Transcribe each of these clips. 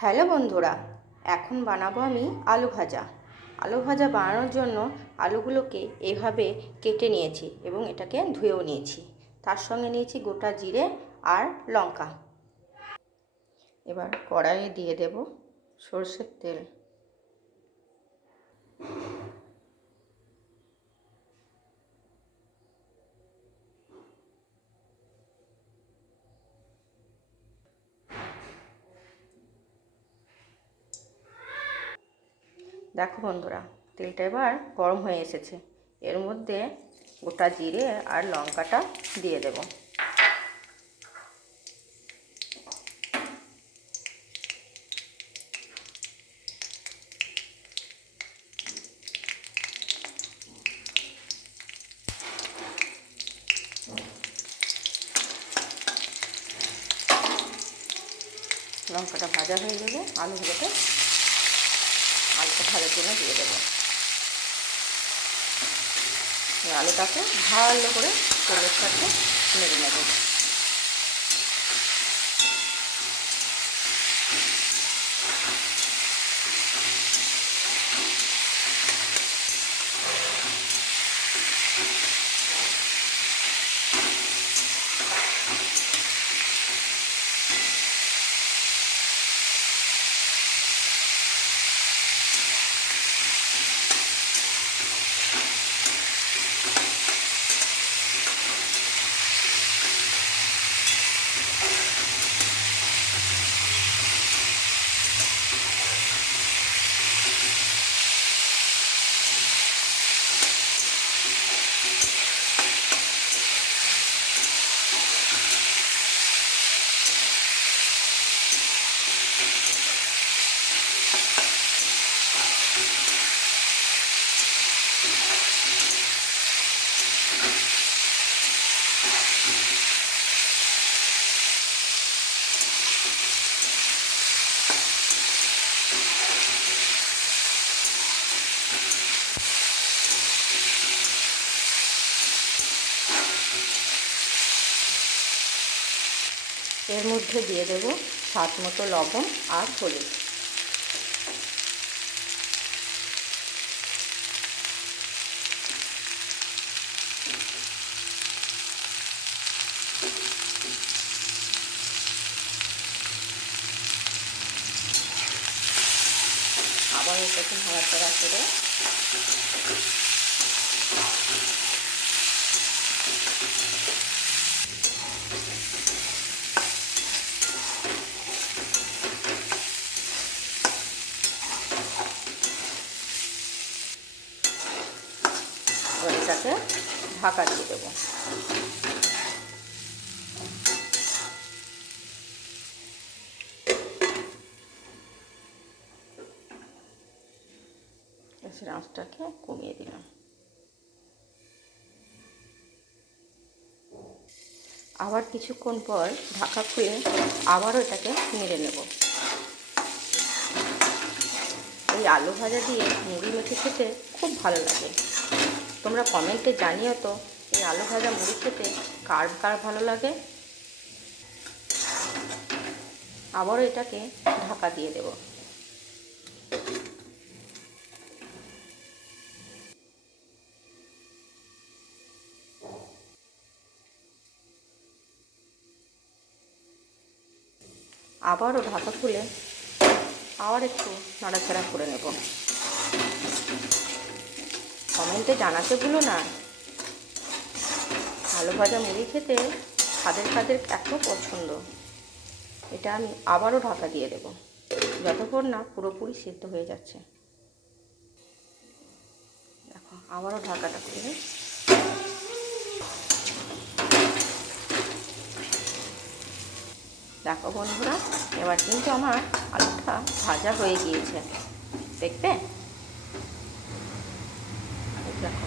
Hello বন্ধুরা, এখন বানাবো আমি আলু ভাজা। আলু ভাজা বানানোর জন্য আলুগুলোকে এভাবে কেটে নিয়েছি এবং এটাকে ধুয়েও নিয়েছি। তার সঙ্গে নিয়েছি গোটা জিরে আর লঙ্কা। এবার কড়াইয়ে দিয়ে দেব সরষের তেল। দেখো বন্ধুরা, তেলটা এবার গরম হয়ে এসেছে। এর মধ্যে গোটা জিরে আর লঙ্কাটা দিয়ে দেব। লঙ্কাটা ভাজা হয়ে গেলে আলুটা ভাজার জন্য দিয়ে দেবো। আলুটাকে ভালো করে তেলের সাথে নেড়ে নেব। এর মধ্যে দিয়ে দেব স্বাদ মতো লবণ আর হলুদ। আবার এটাকে নাড়াচাড়া করে এটাকে ঢাকা দিয়ে দেবো। গ্যাসের আঁচটাকে কমিয়ে দিলাম। আবার কিছুক্ষণ পর ঢাকা খুলে আবারও এটাকে নেড়ে নেব। এই আলু ভাজা দিয়ে মুড়ি মেখে খেতে খুব ভালো লাগে। তোমরা কমেন্টে জানিও তো এই আলু ভাজা মুড়ি খেতে কার কার ভালো লাগে। আবারও এটাকে ঢাকা দিয়ে দেব। আবারও ঢাকা খুলে আবার একটু নাড়াচাড়া করে নেব। কমেন্টে জানাতে ভুলো না আলু ভাজা মুড়ি খেতে কাদের কাদের এত পছন্দ। এটা আমি আবারও ঢাকা দিয়ে দেব যতক্ষণ না পুরোপুরি সিদ্ধ হয়ে যাচ্ছে। দেখো আবারও ঢাকাটা খুলে দেখো বন্ধুরা, এবার কিন্তু আমার আলুটা ভাজা হয়ে গিয়েছে। দেখবে, দেখো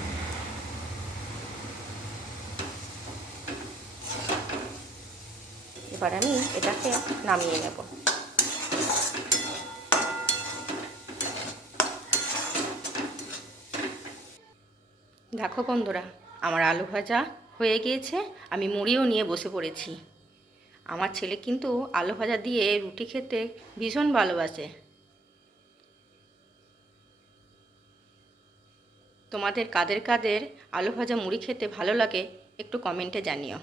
এবার আমি এটাকে নামিয়ে নেব। দেখো বন্ধুরা, আমার আলু ভাজা হয়ে গিয়েছে। আমি মুড়িও নিয়ে বসে পড়েছি। আমার ছেলে কিন্তু আলু ভাজা দিয়ে রুটি খেতে ভীষণ ভালোবাসে। তোমাদের কাদের কাদের আলু ভাজা মুড়ি খেতে ভালো লাগে একটু কমেন্টে জানিও।